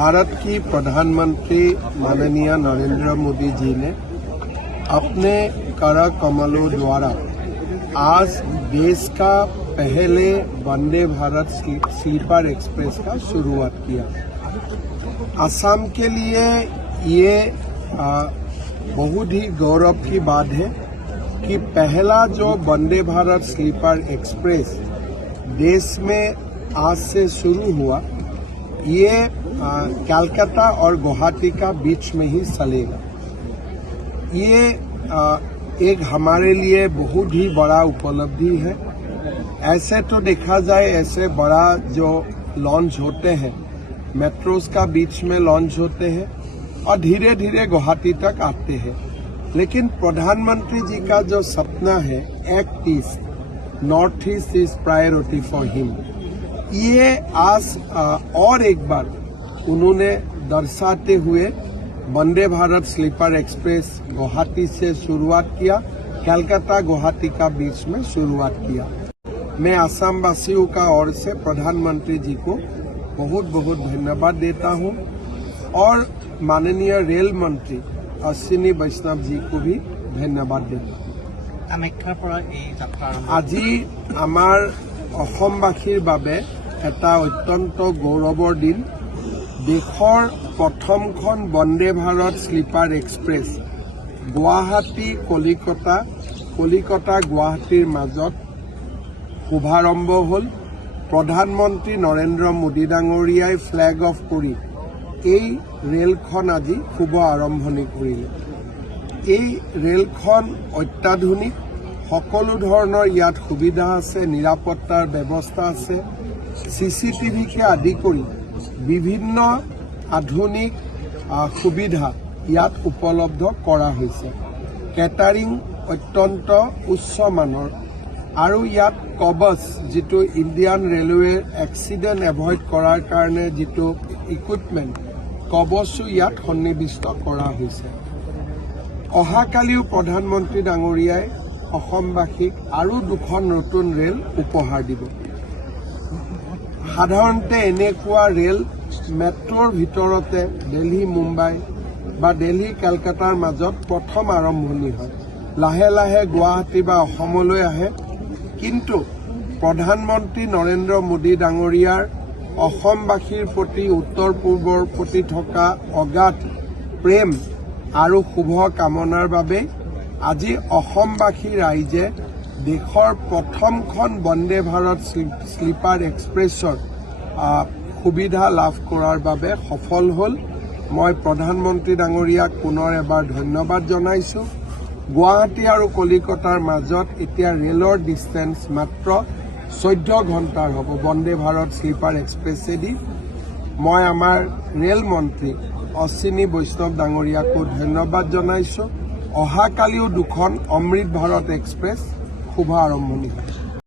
भारत की प्रधानमंत्री माननीय नरेंद्र मोदी जी ने अपने कर कमलों द्वारा आज देश का पहले वंदे भारत स्लीपर एक्सप्रेस का शुरुआत किया। असम के लिए ये बहुत ही गौरव की बात है कि पहला जो वंदे भारत स्लीपर एक्सप्रेस देश में आज से शुरू हुआ, ये कोलकाता और गुवाहाटी का बीच में ही चलेगा। ये एक हमारे लिए बहुत ही बड़ा उपलब्धि है। ऐसे तो देखा जाए, ऐसे बड़ा जो लॉन्च होते हैं मेट्रोस का बीच में लॉन्च होते हैं और धीरे धीरे गुवाहाटी तक आते हैं, लेकिन प्रधानमंत्री जी का जो सपना है act east, north east is priority for him, ये आज और एक बार उन्होंने दर्शाते हुए वंदे भारत स्लीपर एक्सप्रेस गुवाहाटी से शुरुआत किया, कोलकाता गुवाहाटी का बीच में शुरुआत किया। मैं असम वासियों का ओर से प्रधानमंत्री जी को बहुत बहुत धन्यवाद देता हूं और माननीय रेल मंत्री अश्विनी वैष्णव जी को भी धन्यवाद देता हूं। আজি आमार অসমবাসীৰ বাবে এটা অত্যন্ত গৌৰৱৰ দিন। দেশৰ প্ৰথমখন বন্দে ভাৰত স্লিপাৰ এক্সপ্ৰেছ গুৱাহাটী কলিকতা গুৱাহাটীৰ মাজত শুভাৰম্ভ হ'ল। প্ৰধানমন্ত্ৰী নৰেন্দ্ৰ মোদী ডাঙৰীয়াই ফ্লেগ অফ কৰি এই ৰেলখন আজি শুভ আৰম্ভণি কৰিলে। এই ৰেলখন অত্যাধুনিক, সকলো ধৰণৰ ইয়াত সুবিধা আছে, নিৰাপত্তাৰ ব্যৱস্থা আছে, CCTVকে আদি কৰি বিভিন্ন আধুনিক সুবিধা ইয়াত উপলব্ধ কৰা হৈছে। কেটাৰিং অত্যন্ত উচ্চ মানৰ আৰু ইয়াত কবচ, যিটো ইণ্ডিয়ান ৰেলৱেৰ এক্সিডেণ্ট এভইড কৰাৰ কাৰণে যিটো ইকুইপমেণ্ট, কবচো ইয়াত সন্নিৱিষ্ট কৰা হৈছে। অহাকালিও প্ৰধানমন্ত্ৰী ডাঙৰীয়াই অসমবাসীক আৰু দুখন নতুন ৰেল উপহাৰ দিব। সাধাৰণতে এনেকুৱা ৰেল মেট্ৰৰ ভিতৰতে দিল্লী মুম্বাই বা দিল্লী কলকাতাৰ মাজত প্ৰথম আৰম্ভণি হয়, লাহে লাহে গুৱাহাটী বা অসমলৈ আহে। কিন্তু প্ৰধানমন্ত্ৰী নৰেন্দ্ৰ মোদী ডাঙৰীয়াৰ অসমবাসীৰ প্ৰতি, উত্তৰ পূৰ্বৰ প্ৰতি থকা অগাধ প্ৰেম আৰু শুভ কামনাৰ বাবে আজি অসমবাসী ৰাইজে দেশৰ প্ৰথমখন বন্দে ভাৰত স্লিপাৰ এক্সপ্ৰেছৰ সুবিধা লাভ কৰাৰ বাবে সফল হ'ল। মই প্ৰধানমন্ত্ৰী ডাঙৰীয়াক পুনৰ এবাৰ ধন্যবাদ জনাইছোঁ। গুৱাহাটী আৰু কলিকতাৰ মাজত এতিয়া ৰেলৰ ডিষ্টেঞ্চ মাত্ৰ 14 ঘণ্টাৰ হ'ব বন্দে ভাৰত স্লিপাৰ এক্সপ্ৰেছেদি। মই আমাৰ ৰেল মন্ত্ৰী অশ্বিনী বৈষ্ণৱ ডাঙৰীয়াকো ধন্যবাদ জনাইছোঁ। অহাকালিও দুখন অমৃত ভাৰত এক্সপ্ৰেছ শুভ আৰম্ভণি হ'ব।